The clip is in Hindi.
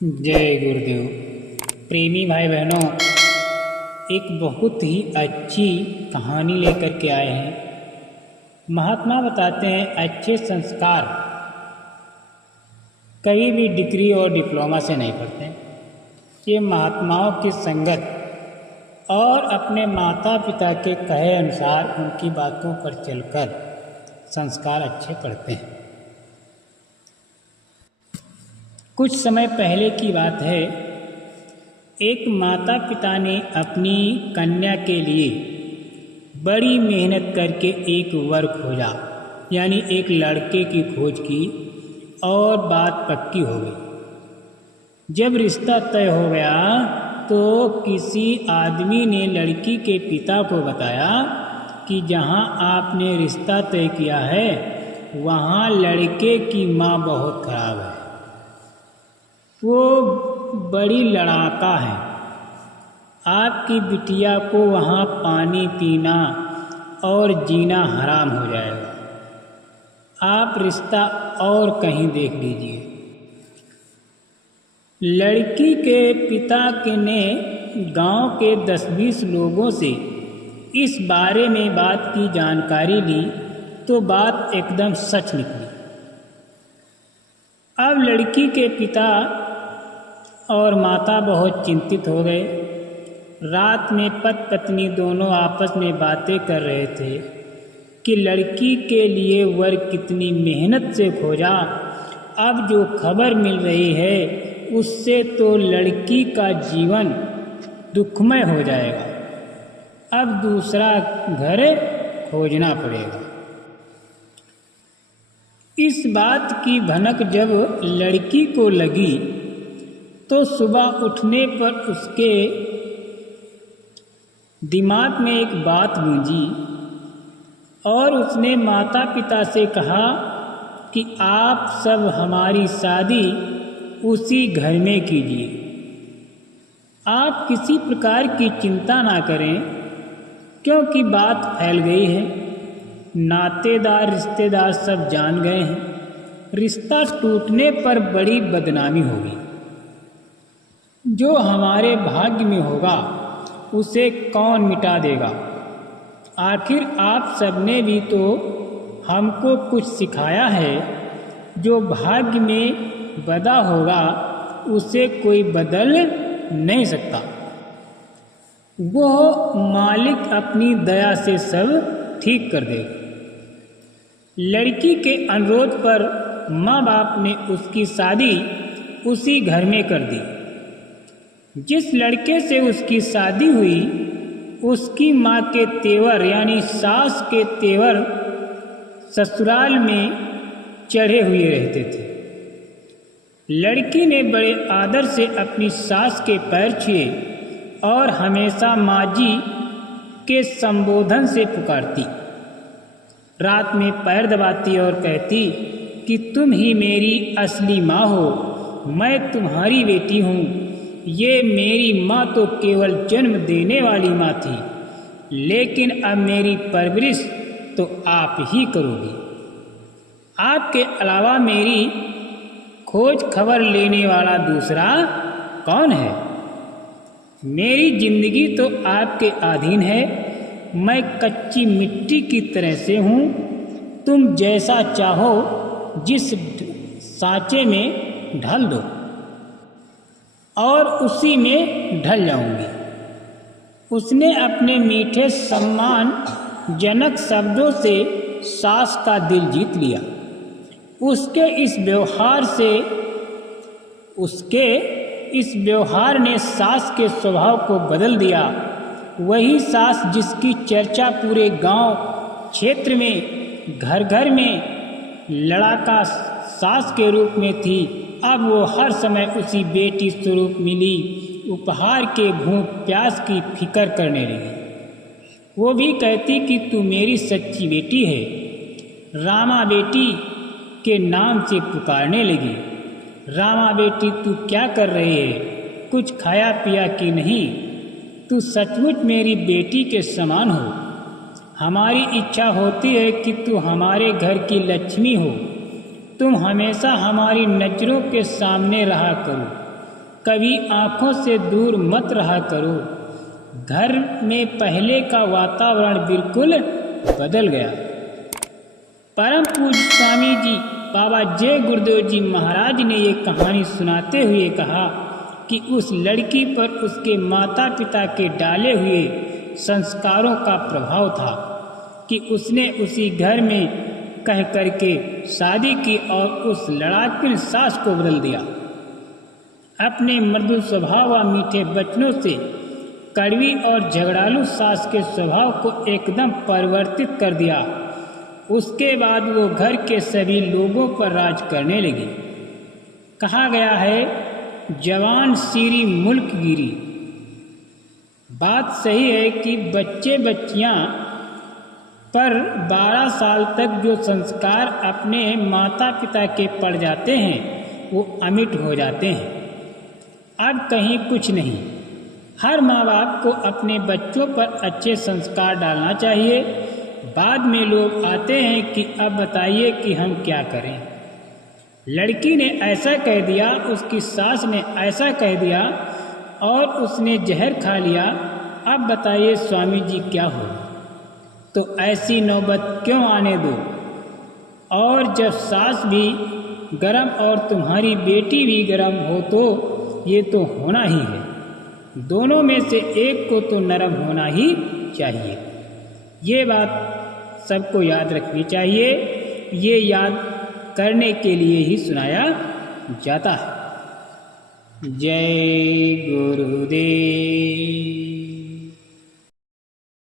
जय गुरुदेव। प्रेमी भाई बहनों, एक बहुत ही अच्छी कहानी लेकर के आए हैं। महात्मा बताते हैं अच्छे संस्कार कभी भी डिग्री और डिप्लोमा से नहीं पड़ते। ये महात्माओं की संगत और अपने माता पिता के कहे अनुसार उनकी बातों पर चलकर संस्कार अच्छे पड़ते हैं। कुछ समय पहले की बात है, एक माता पिता ने अपनी कन्या के लिए बड़ी मेहनत करके एक वर खोजा, यानी एक लड़के की खोज की और बात पक्की हो गई। जब रिश्ता तय हो गया तो किसी आदमी ने लड़की के पिता को बताया कि जहाँ आपने रिश्ता तय किया है वहाँ लड़के की माँ बहुत खराब है, वो बड़ी लड़ाका है, आपकी बिटिया को वहाँ पानी पीना और जीना हराम हो जाएगा, आप रिश्ता और कहीं देख लीजिए। लड़की के पिता के ने गांव के 10-20 लोगों से इस बारे में बात की जानकारी ली तो बात एकदम सच निकली। अब लड़की के पिता और माता बहुत चिंतित हो गए। रात में पति पत्नी दोनों आपस में बातें कर रहे थे कि लड़की के लिए वर कितनी मेहनत से खोजा, अब जो खबर मिल रही है उससे तो लड़की का जीवन दुखमय हो जाएगा, अब दूसरा घर खोजना पड़ेगा। इस बात की भनक जब लड़की को लगी तो सुबह उठने पर उसके दिमाग में एक बात गूंजी और उसने माता पिता से कहा कि आप सब हमारी शादी उसी घर में कीजिए, आप किसी प्रकार की चिंता ना करें क्योंकि बात फैल गई है, नातेदार रिश्तेदार सब जान गए हैं, रिश्ता टूटने पर बड़ी बदनामी होगी, जो हमारे भाग्य में होगा उसे कौन मिटा देगा। आखिर आप सबने भी तो हमको कुछ सिखाया है, जो भाग्य में बदा होगा उसे कोई बदल नहीं सकता, वो मालिक अपनी दया से सब ठीक कर देगा। लड़की के अनुरोध पर माँ बाप ने उसकी शादी उसी घर में कर दी। जिस लड़के से उसकी शादी हुई उसकी माँ के तेवर यानी सास के तेवर ससुराल में चढ़े हुए रहते थे। लड़की ने बड़े आदर से अपनी सास के पैर छुए और हमेशा माँ जी के संबोधन से पुकारती, रात में पैर दबाती और कहती कि तुम ही मेरी असली माँ हो, मैं तुम्हारी बेटी हूँ, ये मेरी माँ तो केवल जन्म देने वाली माँ थी, लेकिन अब मेरी परवरिश तो आप ही करोगी, आपके अलावा मेरी खोज खबर लेने वाला दूसरा कौन है, मेरी जिंदगी तो आपके अधीन है, मैं कच्ची मिट्टी की तरह से हूँ, तुम जैसा चाहो जिस सांचे में ढल दो और उसी में ढल जाऊंगी। उसने अपने मीठे सम्मान जनक शब्दों से सास का दिल जीत लिया। उसके इस व्यवहार ने सास के स्वभाव को बदल दिया। वही सास जिसकी चर्चा पूरे गांव क्षेत्र में घर घर में लड़ाका सास के रूप में थी, अब वो हर समय उसी बेटी स्वरूप मिली उपहार के भूख प्यास की फिक्र करने लगी। वो भी कहती कि तू मेरी सच्ची बेटी है, रामा बेटी के नाम से पुकारने लगी। रामा बेटी तू क्या कर रही है, कुछ खाया पिया कि नहीं, तू सचमुच मेरी बेटी के समान हो, हमारी इच्छा होती है कि तू हमारे घर की लक्ष्मी हो, तुम हमेशा हमारी नज़रों के सामने रहा करो, कभी आंखों से दूर मत रहा करो। घर में पहले का वातावरण बिल्कुल बदल गया। परम पूज्य स्वामी जी बाबा जय गुरुदेव जी महाराज ने ये कहानी सुनाते हुए कहा कि उस लड़की पर उसके माता पिता के डाले हुए संस्कारों का प्रभाव था कि उसने उसी घर में कह करके शादी की और उस लड़ाकिन सास को बदल दिया। अपने मृदु स्वभाव व मीठे वचनों से कड़वी और झगड़ालू सास के स्वभाव को एकदम परिवर्तित कर दिया। उसके बाद वो घर के सभी लोगों पर राज करने लगी। कहा गया है, जवान सीरी मुल्क गिरी। बात सही है कि बच्चे बच्चियां पर 12 साल तक जो संस्कार अपने माता पिता के पड़ जाते हैं वो अमिट हो जाते हैं। अब कहीं कुछ नहीं, हर माँ बाप को अपने बच्चों पर अच्छे संस्कार डालना चाहिए। बाद में लोग आते हैं कि अब बताइए कि हम क्या करें। लड़की ने ऐसा कह दिया, उसकी सास ने ऐसा कह दिया और उसने जहर खा लिया। अब बताइए स्वामी जी क्या हो। तो ऐसी नौबत क्यों आने दो। और जब सास भी गरम और तुम्हारी बेटी भी गरम हो तो ये तो होना ही है। दोनों में से एक को तो नरम होना ही चाहिए। ये बात सबको याद रखनी चाहिए। ये याद करने के लिए ही सुनाया जाता है। जय गुरुदेव।